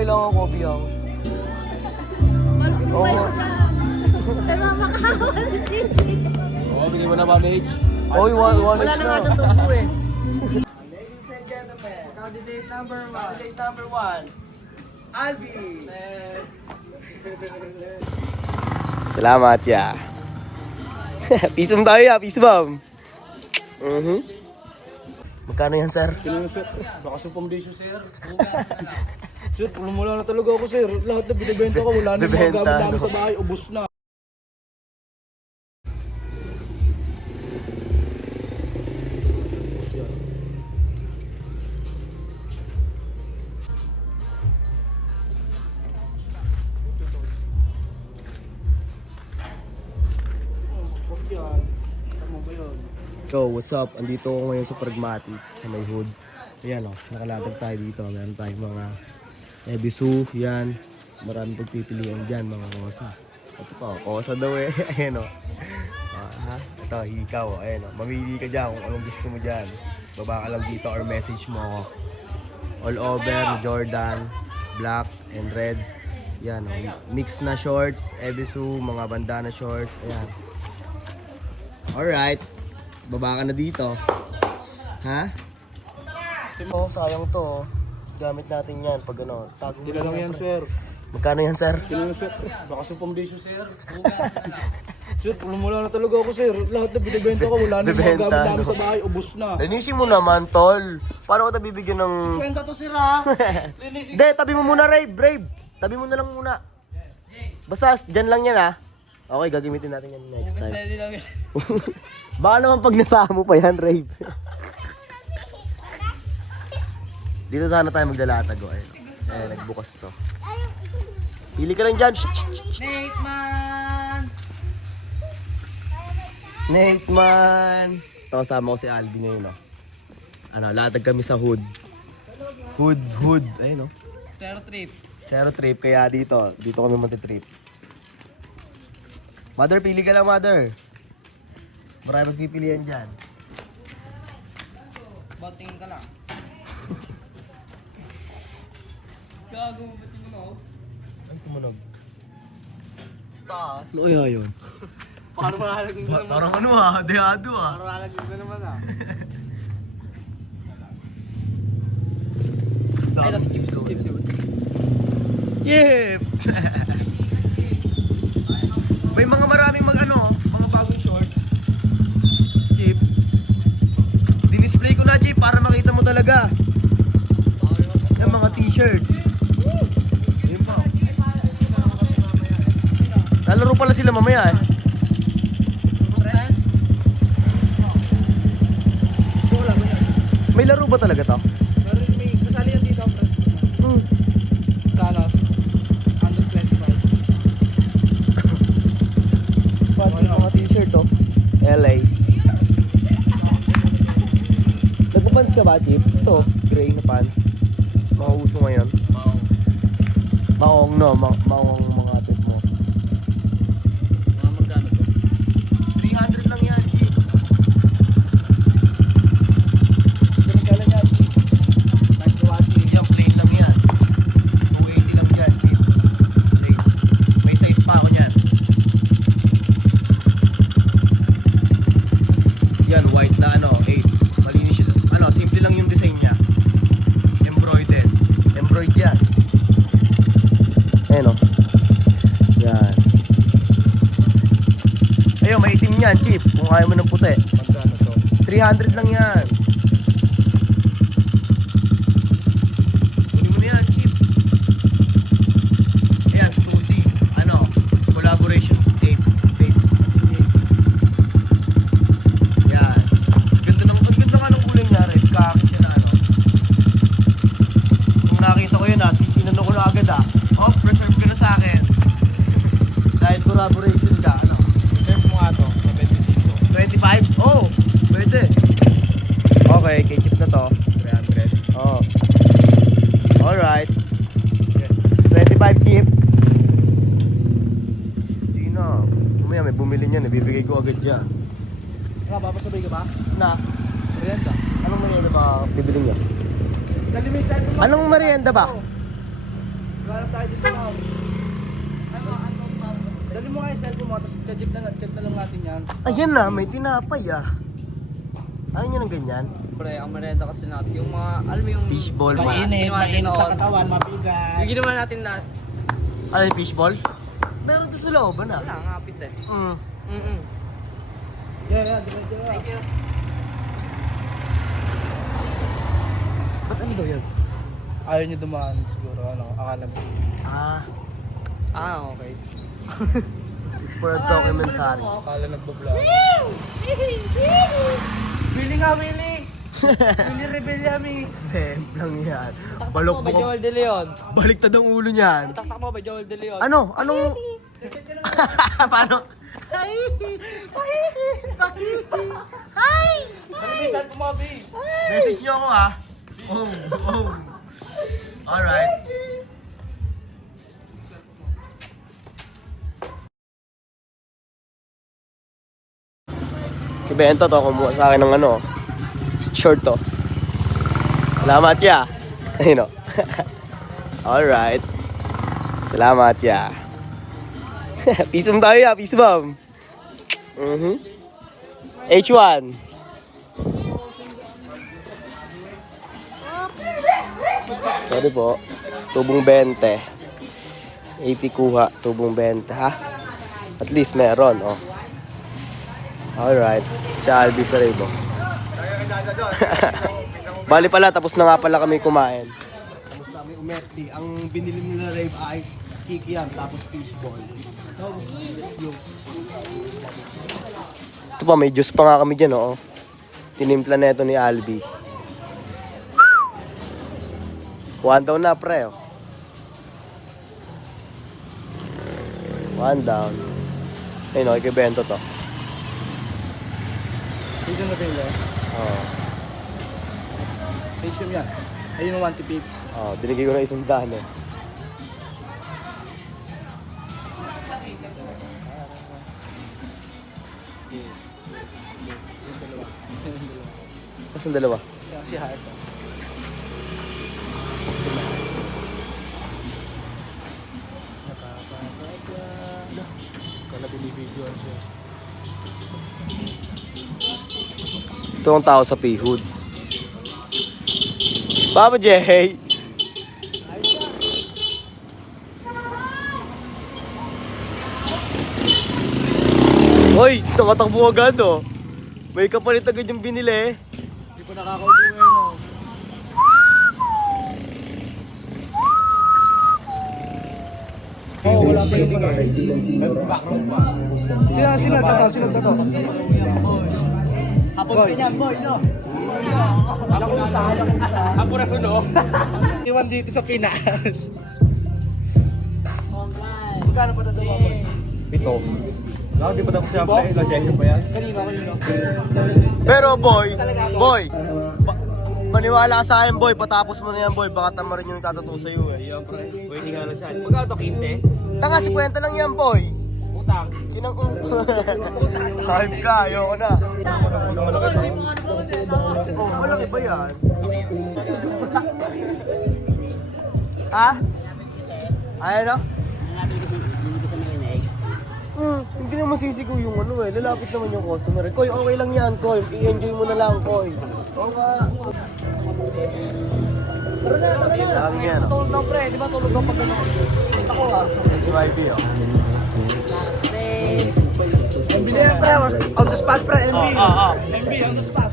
Kailangan ko coffee ako. Marcos Oo. ba yun? Nagmamakawa si Sisi. Oo, bigyan mo na manage. Oy, one Wala next na nga na. siya tubo eh. Ladies and gentlemen, Candidate number 1. candidate number 1, Albi. Salamat, ya. Pisum tayo ya, pisum. Magkano yan, sir? Kinusot. Baka sa foundation, sir. Sir, lumula na talaga ako, sir. Lahat na binibenta ko. Wala na yung mga Bibenta, gamit namin no? sa bahay. Ubus na. Ubus yan. Huwag yan. Tama ba yun? Yo, what's up? Andito ako ngayon sa Pragmatic, sa may hood. Ayan o, nakalatag tayo dito. Meron tayong mga ebisu, yan. Maraming pagpipilian dyan, mga kosa. Ito pa, kosa daw eh. Ayan o. Ito, hikaw. Ayan o, mamili ka dyan kung anong gusto mo dyan. Baba ka lang dito or message mo ako. All over, Jordan, black and red. Yan o, mix na shorts, ebisu, mga bandana shorts. Ayan. Alright. Baba ka na dito. Ha? Oh, sayang to. Gamit natin yan pag ano. Tago Sila lang yan, sir. Magkano yan, sir? Kinusot. Baka sa foundation, sir. Sir, lumula na talaga ako, sir. Lahat na binibenta ko. Wala na yung mga Bibenta, gamit namin no? sa bahay. Ubus na. Linisin mo naman, tol. Paano ko tayo bibigyan ng... Kwenta to, sir, ha? Linisin. Hindi, tabi mo muna, Rave. Tabi mo na lang muna. Basta, dyan lang yan, ha? Okay, gagamitin natin yan next time. Steady lang yan. Baka naman pag nasama mo pa yan, Rave. Dito sana tayo maglalatag, oh. Ayun, nagbukas to. Pili ka lang dyan. Nate, man! Nate, man! Ito, kasama ko si Albi ngayon, oh. Ano, latag kami sa hood. Hood. Ayun, oh. Zero trip. Zero trip, kaya dito kami magti-trip. Mother, pili ka lang, mother. Marami magpipilian dyan. Batingin ka lang. Gago, batingin mo. Ay, tumunog. Stars. Ano kaya yun? Paano malalagin ko naman? Parang ano ha, deado ha. Paano malalagin ko naman, ha? Ay, skip. Yep! May mga maraming mga bagong shorts. Chip. Dinisplay ko na, Chip, para makita mo talaga. Yung mga t-shirts. Yun pa. Lalaro pala sila mamaya eh. May laro ba talaga to? May kasali yan dito, press. Salas. 125. Pati mga t-shirt oh. LA. Nagpa-pants ka ba, Chip? Ito, gray na pants. Mga uso ngayon. Maong no, maong mga atlet mo. Mga magkano to? 300 lang yan, Chip. Ganun kailan yan? Nag-washing. Yung plain lang yan. 280 lang yan, Chip. Plain. May size pa ako niyan. Yan, white na 8. Malinis siya. Simple lang yung design niya. Embroidered yan. Ayan o. Yan. Ayun, may itim yan, Chip. Kung ayaw mo ng puti. Magkano to? 300 lang yan. Kunin mo na yan, Chip. Ayan, Stussy. Collaboration tape. Yan. Ang ganda nga ng kulay niya, red khaki siya na Kung nakita ko yun sinano ko na agad Oh, preserve ka na sa akin. Dahil collaboration ka, Reserve mo nga to. 25. 25? Oh, pwede. Okay, kay Chip na to. 300. Oh. Alright. 25 Chip. Hindi na. Mamaya may bumili niyan. Bibigay ko agad yan. Papasabay ka ba? Na, Merienda. anong merienda ba bibili niya? Kalimitan mo. Anong merienda ba? tayo dito ma'am. Dali mo nga yung cellphone mo, tapos kajip na lang natin yan. Ayan na, may tinapay ah. Ayaw nyo ng ganyan? Pre, ang merenda kasi natin, yung mga, alam mo yung... Fishball. mainit sa katawan. mabigat. Yung ginawa natin last, Ano yung fishball? Meron ito sa looban ah. wala, ngapit eh. Mm. Yeah, diretso na. Thank you. Ba't ano daw yan? Ayaw nyo dumaan siguro, akala mo. Okay. It's for a documentary. Akala nagbablog. Willy nga, Willy! Willy Rebella, mi! Semplang yan. Taktak mo Balok ba mo. Joel De Leon? Baliktad ang ulo niyan. Taktak mo ba Joel De Leon? Ano? Anong... Paano? Ano ba saan pumabi? Message niyo ako ha. Oh. Alright. Si Bento to, kumuha sa akin ng ano, short to. Salamat ya. Ayun o. Alright. Salamat ya. Peace bomb tayo ya, peace bomb. H1. Sorry po. Tubong 20. 80 kuha, tubong 20 ha. At least meron, oh. Alright. Si Albi sa Rebo. Bali pala, tapos na nga pala kami kumain. Tapos kami umerti. Ang binili nila Rave ay kikiam, tapos fishball. Ito pa, may juice pa nga kami dyan, oh. Tinimpla na ito ni Albi. One down na, pre, oh. One down. Ayun, oh, ikibento to. Dito na tayo, Oo. Asian yan. Ayun yung 1 pips. Oh, binigay ko na 100 eh. Kasi dalawa. Si Heart. Kala binibidyoan siya. Ito ang tao sa P-Hood. Papa Jay! Hoy! Nakatakbo agad oh. May kapalit agad yung binili. Hindi ko nakakaupo eh, no? Oo, wala pa yung background pa. Sino to? Hapon pa niyan, boy, no? Apura suno. Iwan dito sa Pinas. Magkano pa na daw ako? 7. Di pa daw siya pa. Ilang pa yan? Kanina. Pero boy, maniwala ka sa akin boy, patapos mo na yan boy, baka tama rin yung tatato sa'yo eh. Iyan, pre. Pwede nga na siya. Magkano to, 15? Tanga, 50 lang yan boy. Utang. Yun ang hype ka, ayoko na. Oh, malaki ba yan? Ha? Ayan o? Hindi naman sisigaw yung ano eh. Lalapit naman yung customer. Koy, okay lang yan, Koy. I-enjoy mo na lang, Koy. Oo ka. Tara na. Sabi niya, no? Tulog daw, pre. Di ba tulog daw pag gano'n? Ako ah. Si YB, oh. MB na yan, pre. On the spot, pre. MB. MB, on the spot.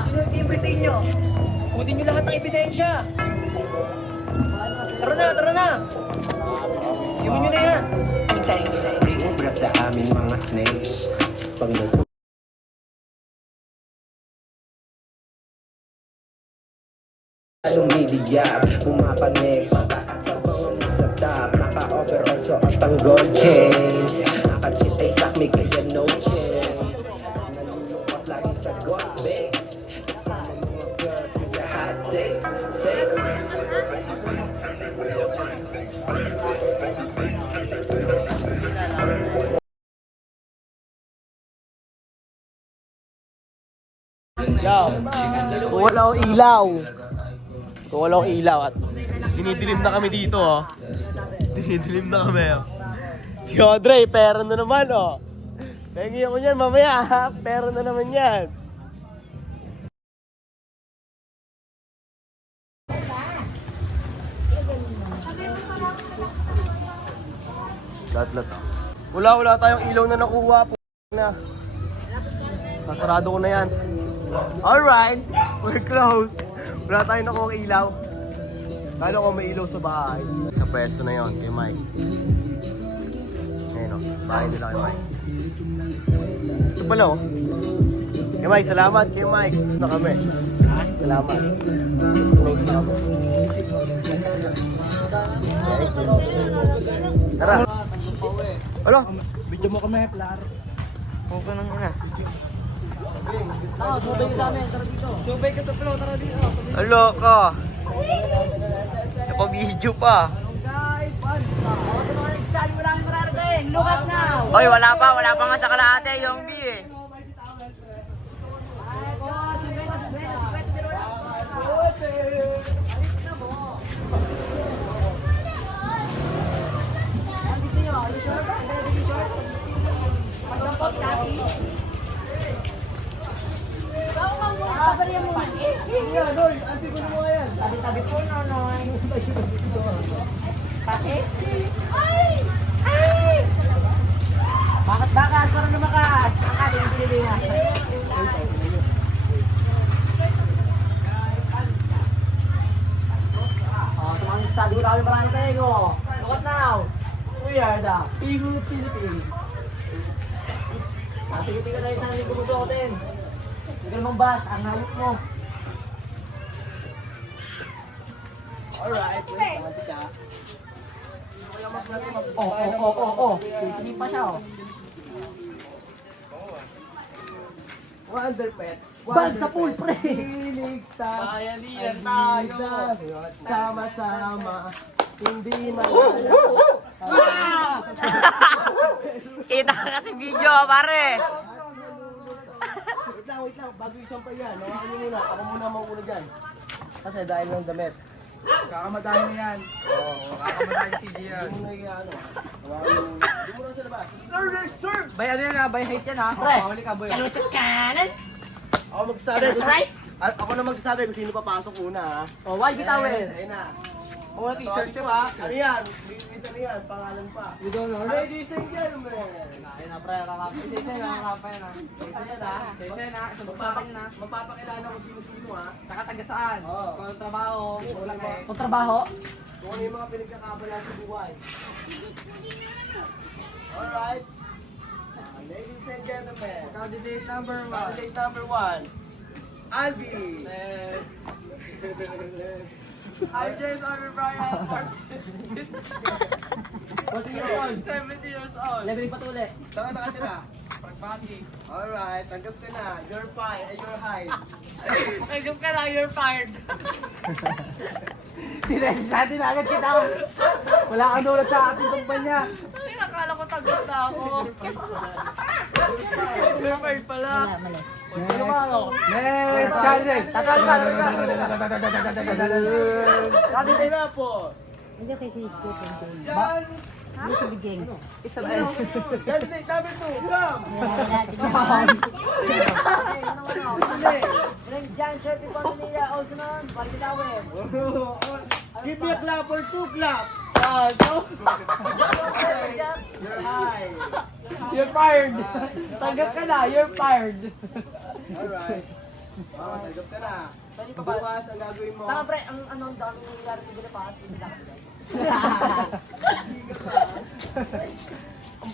Sino yung timbre sa inyo? Kunin nyo lahat ng ebidensya. Tara na. Iwan nyo na yan. Ubra sa aming mga snakes. Pag lumidiyab, pumapanik, pataas ang mga sa top. Naka-overall so at ang gold chains. Nakachit ay sakmi kaya no chance. Nalulungkot lagi sa gold base. Kasama mga girls with the hot say. Kung wala wala akong ilaw. Kung wala akong ilaw at dinidilim na kami dito, oh. Dinidilim na kami, oh. Si Audrey, pera na naman, oh. Pengi ako niyan mamaya, ha? Pera na naman yan. Lahat. Wala tayong ilaw na nakuha po na. Sasarado ko na yan. Alright, we're closed. Wala tayong nakuha ilaw. Kala ko may ilaw sa bahay. Sa pwesto na yon kay Mike. Ayun o, bahay nila kay Mike. Ito pala o. Kay Mike, salamat kay Mike. Ito na kami. Salamat. Close na kami. Tara. Alo, Video mo kami, Plar. Okay nang ina. Subay ka sa amin, tara dito. Subay ka sa flow, tara dito. Alo ka. Naka-video pa. Guys, fun. Ako sa mga nagsali, wala kang mararating. Look at now. Oy, wala pa nga sa kalahati yung B eh. Tabi-tabi po, nonoy. Bakit? Ay! Ay! Bakas-bakas, parang lumakas. Ang ating pinilingan. Sa mga nagsasabi ko namin marami tayo. Look at now. We are the Eagle Philippines. Sige, tingnan tayo sa hindi kumusuotin. Hindi ka naman bash, ang hayop mo. alright. Oh. Titingin pa siya, oh. Wonder Pet. Bag sa pool, pre. Iligtas. Bayanihan tayo. Sama-sama. Hindi malala. Kita ka kasi video, pare. Wait lang. Bago isang pa yan. Hawakan nyo muna. Ako muna mauna dyan. Kasi dahil ng damit. Kakamadahin na yan. Kakamadali si Gian. Hindi mo na ano. Hawakan nyo muna. Hindi mo na sa labas. Bay, ano yan ha? Bay, hate yan ha? Pre, Pahuli ka, boy. kalo sa kanan. Ako magsasabi. Kalo sa right. Ako na magsasabi kung sino papasok una, ha? Oh, why bitawin? Ayun na. Oh, t-shirt Ito ha. Ano yan? Bibit ano yan? Pangalan pa. Ladies and gentlemen. Ayun na, pre. Isa na, nakapay na. Ito yan ha. Isa na, sabog sa akin na. Magpapakilala ko sino-sino ha. Saka taga saan? Oo. Kung anong trabaho, wala ka eh. Kung trabaho, Kung ano yung mga pinagkakabala sa buhay. Alright. Ladies and gentlemen. Candidate number 1. Candidate number 1. Albi. RJ Army Brian. 40 years old. 70 years old. level patuli. Saan ka nakatira? Pragmatic. Alright, tanggap ka na. You're fine. You're high. Pakigap ka na, you're fired. Sinesi sa atin agad kita. Wala kang nulat sa ating kumpanya. Ay, nakala ko tagot na ako. You're fired pala. Ano ba ako? Next candidate. Tagal ka. Candidate na po. Hindi kay Facebook and Jane. Yan. Hindi si Bijeng. Isa ba yun? Candidate number 2. Come. Wala natin naman. Friends dyan, shirt yung pamilya. O, sunod, palitawin. Give me a clap or 2 clap. You're high. You're fired. Tanggap ka na, you're fired. Alright. Tanggap ka na. Bukas ang gagawin mo. Tama pre, ang daming nangyayari sa Dilipas, kasi lakad ka.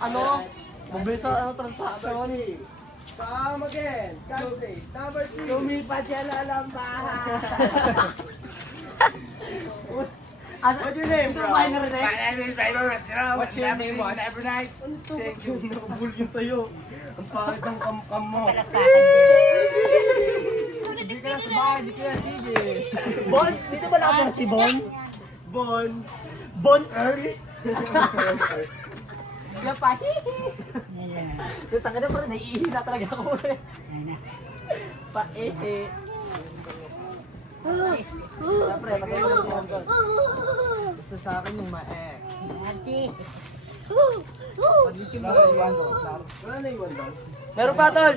Ano? Mabilis ang transaction. Come again. Candidate number 3. Lumipat siya na lang bahay. What's your name, bro? My name is Driver Restaurant. What's your name? Every night. Thank you. Nakabul yun sa'yo. Ang pangit ng kam-kam mo. Hindi ka na sa bahay, hindi ka na sige. Bon? Dito ba nakapara si Bon? Bon. Bon Early? Yung pa, yung tanga na parang naiihi na talaga ako. Pa, Siyempre, matulog mo ang gusto sa akin yung ma-ex. Nancy. Meron pa, tol!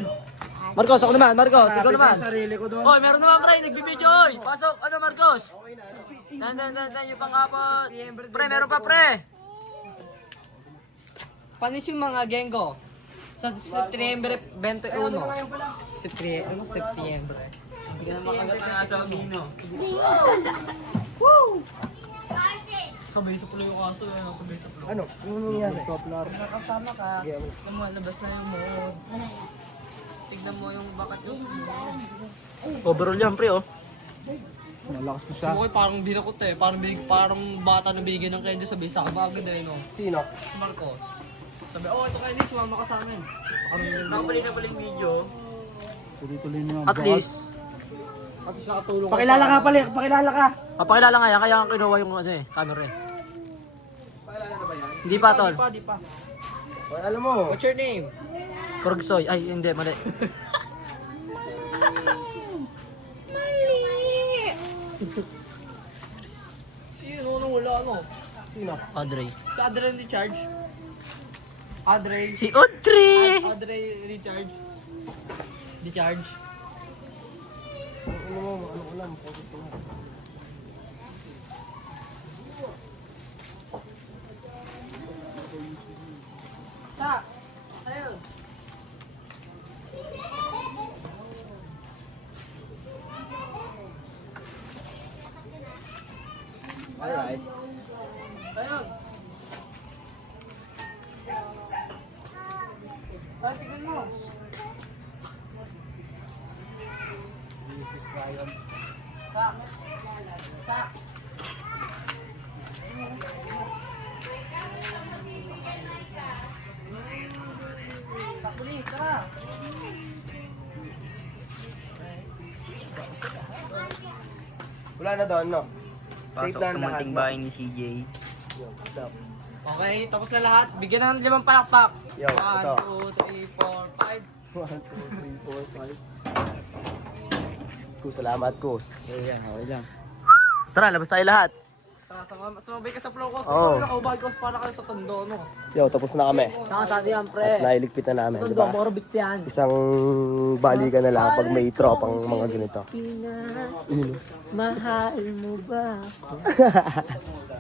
Marcos, ako naman, Marcos, ikaw naman. Sarili ko doon. Oy, meron naman pre, nagbibideo, oy. Pasok, ano Marcos? Dan, yung pangapot. Pre, meron pa pre. Panis yung mga genggo. Sa September 21. September. Hindi ka na makagat na sa Amino. Sabay sa pulo yung kaso, sabay sa pulo. Ano? Ano nangyari? Nakasama ka, lumalabas na yung mood. Tignan mo yung bakat yung overall yan, pre, oh. Malakas na siya. Sumukoy parang dinakot eh. Parang bata na binigyan ng candy sabi sa akin. Agad eh, no? Sino? Si Marcos. Sabi, oh, ito candy, sumama ka sa amin. Nakabalik na pala yung video. Tuloy-tuloy mo yung At least nakatulong Pakilala ka pala, pakilala ka. Pakilala nga yan, kaya kinuha yung ano eh, camera eh. Hindi pa, tol. Di pa. Alam mo. What's your name? Kurgsoy. Ay, hindi, mali. Sino na wala, ano? Sino? Audrey. Si Adrian Recharge. Adrian. Si Audrey! Adrian Recharge. Recharge. Ano mo? Ano ulam? Sa! Ayun! Alright. Ayun! Sa, tignan mo! Sa! Sa! Sa pulis, tara! Wala na doon, no? Safe na ang lahat. bahay ni CJ. Yo, stop. Okay, tapos na lahat. Bigyan na ng 5 palakpak. Yo, ito. 1, 2, 3, 4, 5. 1, 2, 3, 4, 5. Kus, salamat, Kus. Okay lang. Tara, labas tayo lahat. Sumabay ka sa flow ko. Oo. Nakabag ko para kayo sa tondo, no? Yo, tapos na kami. Saka sa yan, At pre. nailigpit na namin, di Tondo, ba? morbits yan. Isang balikan na lang pag may tropang mga ganito. Pinas, mahal mo ba ako?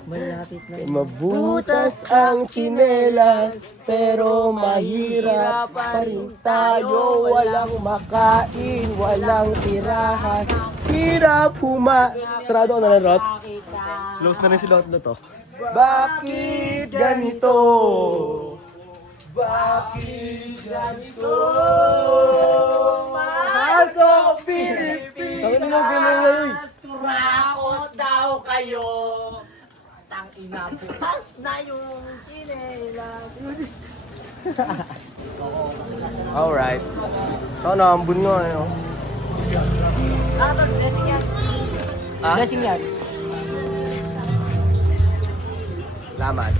Malapit na Mabutas ang tsinelas, pero mahirap pa rin tayo. Walang makain, walang tirahan. Hirap Sarado na lang, Rot. Close na rin si Lot to. Bakit ganito? Bakit ganito? Mahal ko, Pilipinas! Kurakot daw kayo. Tangina, bukas na yung kinelas. Alright. Ito na, ambun nga eh. Oh. Blessing yan. Ah? Blessing yan. Salamat.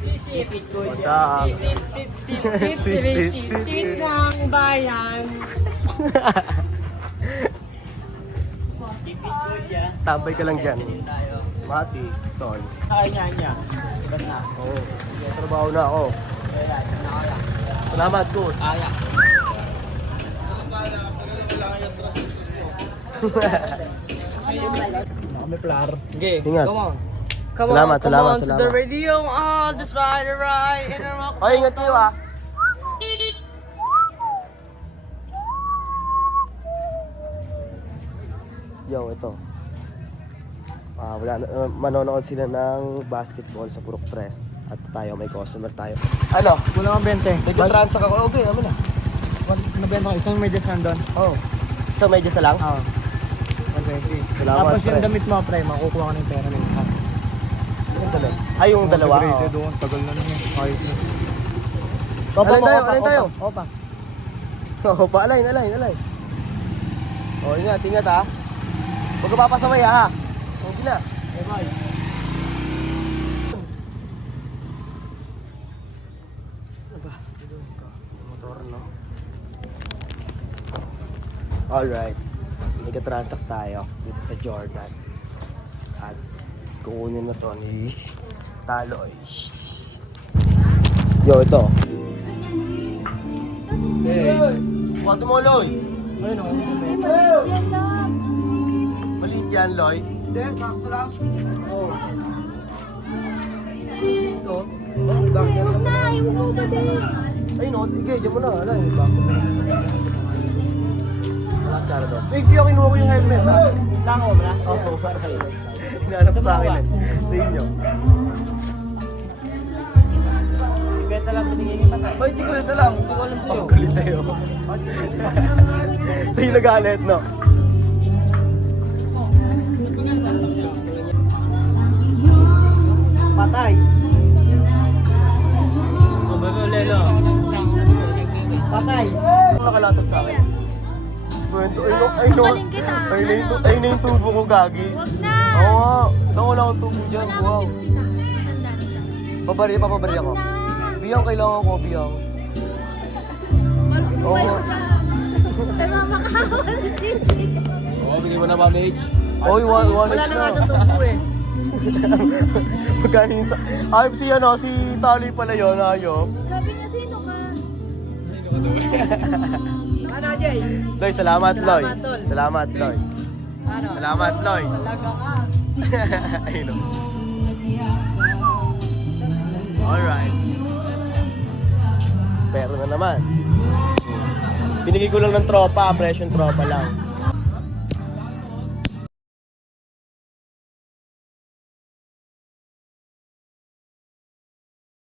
Sisipit ko What's yan. up? Sit ng bayan. Tambay ka lang dyan. Mati, Ton. niya. Ba't na? Oo. May trabaho na ako. Salamat, Kus. Ayak. Kami plar. Okay, Ingat. come on. Salamat, come salamat, on to the salamat. radio, all this right, and a rock. Ay, ingat kayo ah. Yo, ito. Manonood sila ng basketball sa Purok Press. At tayo, may customer tayo. Ano? Kulang ang 20. Nagka-transact ako. Okay, ano na? Nabenta ko isang medyas nandun. Oh. Isang medyas na lang? Oo. 120. Salamat, Tapos yung pre. damit mo, pre, makukuha ka ng pera ng lahat. Yung dalawa. Ay, yung dalawa. Oh. Doon, tagal na naman. Ayos. Alin tayo, alin tayo? Opa. Opa, alay. Oh, ingat ha. Huwag ka papasaway ha. Okay na. Bye. Ano ba? Motor, no? Alright. Nagka-transact tayo dito sa Jordan. At kukunin na to ni Taloy. Yo, ito. Kuwado mo, Loy. Maliit yan, Loy. Hindi, sakto lang. Ito. Huwag na, yung mo ba din? Ay, no. Sige, dyan mo na. Wala, yung box. Alas ka na daw. Thank you, kinuha ko yung helmet, ha? Lang ko ba? Oo, para sa'yo. Hinahanap sa akin, eh. Sa inyo. Benta lang binigay ni Patay. Hoy, si Kuya lang. Hindi ko alam sa'yo. Ang galit tayo. Sa'yo nagalit, no? Patay! Patay! Ang nakalatag sa akin. Kwento, ay na yung tubo ko, Gagi. Huwag na! Oo nga. Saan wala akong tubo dyan? Wow. Papabari ako. Biyang, kailangan ko, biyang. Parang Oo nga. Pero makakawa si Sisi. Oo, bigyan mo na manage. Oy, one Wala inch na nga na. siya tubo eh. Magkano yun sa... Ay, si Tali pala yun, ayop. Sabi niya, sino ka? Ano, Jay? Loy, salamat, Loy. Salamat, tol. Salamat, Loy. Ano? Salamat, Loy. Talaga ka. Ayun o. Alright. Pero na naman. Binigay ko lang ng tropa, presyon tropa lang.